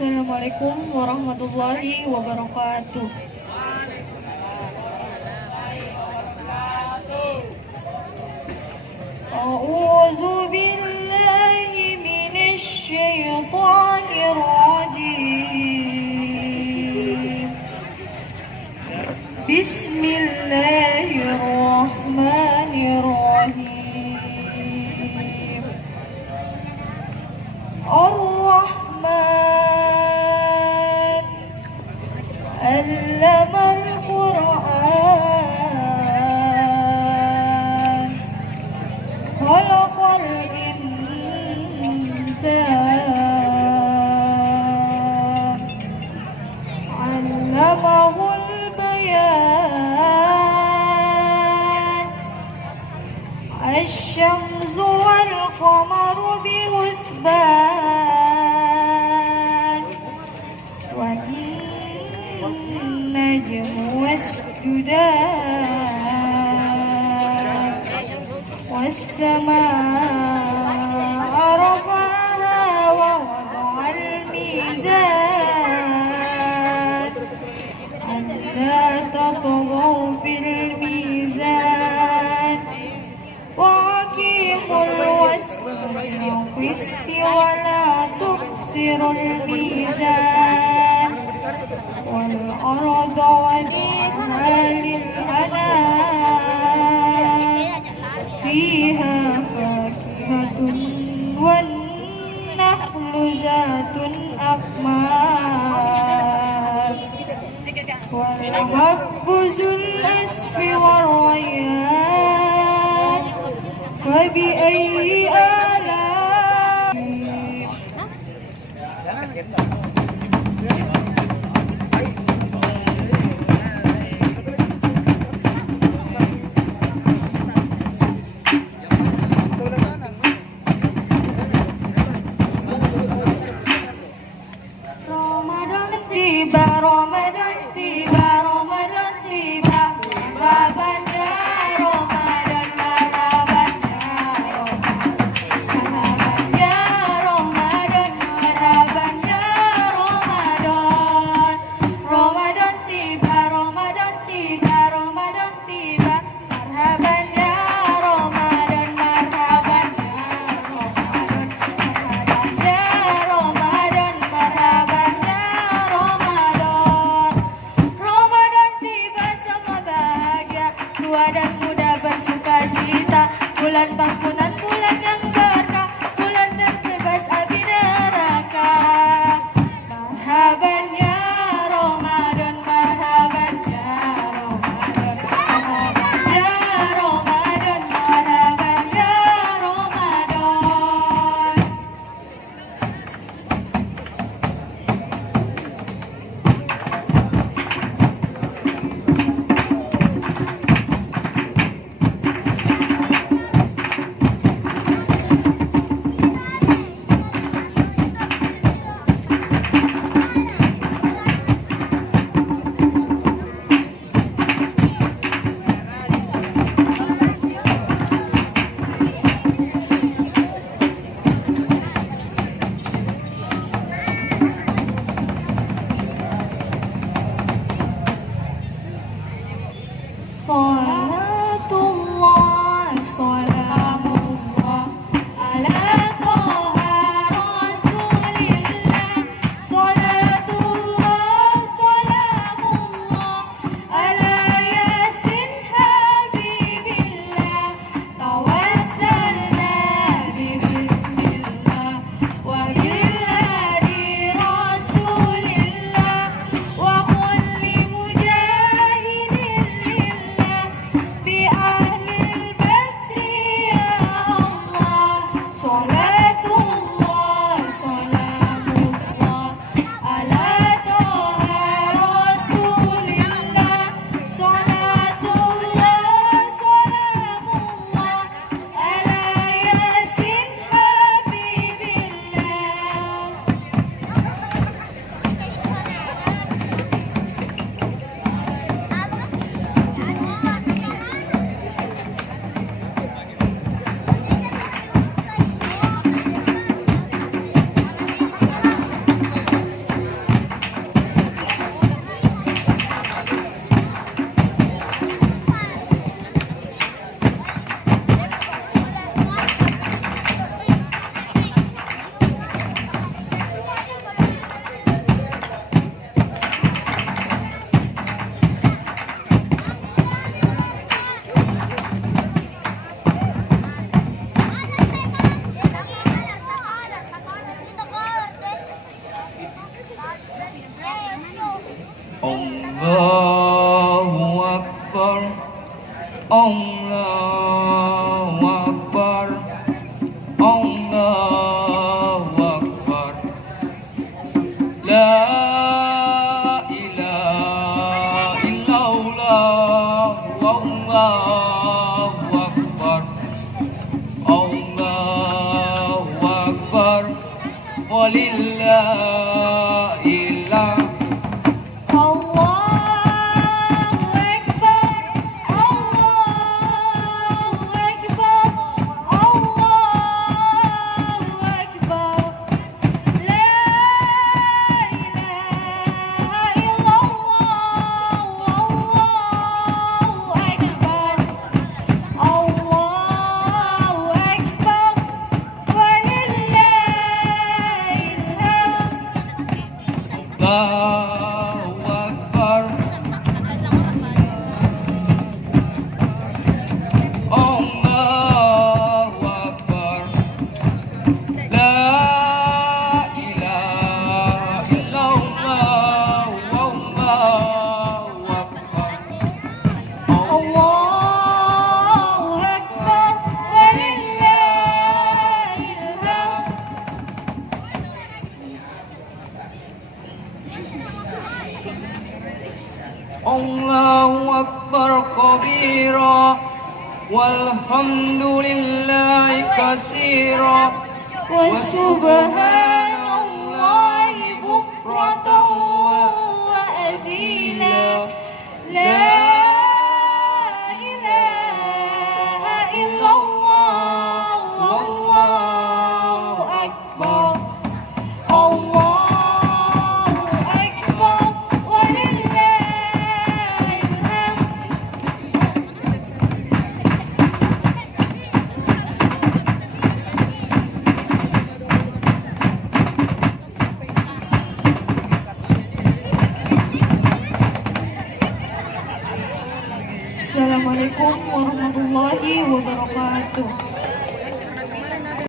Assalamualaikum warahmatullahi wabarakatuh. A'udzu billahi minasy syaithanir rajim. Bismillahirrahmanirrahim. Ar-Rahman Allamal Qur'an Khalaqal insan 'allamahul bayan Asy-syamsu wal qamaru bihusban wan najmu wasjudan was-samaa'a rafa'aha wa wada'al mizan alla tatghaw fil mizan wa aqimul wasna wa la tukhsirul mizan wal arda wada'aha lil anam fiha fakihatun wan nakhlu zatun akmam wal habbu zul asfi war rayyan fa bi ayyi ala Ramadan tiba, Ramadan tiba, Ramadan tiba, marhaban ya Ramadan, marhaban ya Ramadan, marhaban ya Ramadan, Ramadan tiba, Ramadan tiba, Ramadan tiba, marhaban ya Ramadan, marhaban ya Ramadan, marhaban ya Ramadan. Ramadan tiba sama bahagia, tua dan muda bersuka cita, bulan pengampunan, bulan yang berkah, bulan terbebas api neraka. Marhaban ya Ramadan, marhaban ya Ramadan, marhaban ya Ramadan, marhaban ya Ramadan. walillahilhamd. Allahu Akbar. Allahu Akbar. La ilaha illallah. Allahu Akbar. Allahu Akbar walillahilhamd. Allahu Akbar kabira walhamdulillahi katsira wa subhanallahi bukratan wa asila. La ilaha illallah. Wallahu akbar. Allahu akbar walillahilhamd. Assalamualaikum warahmatullahi wabarakatuh.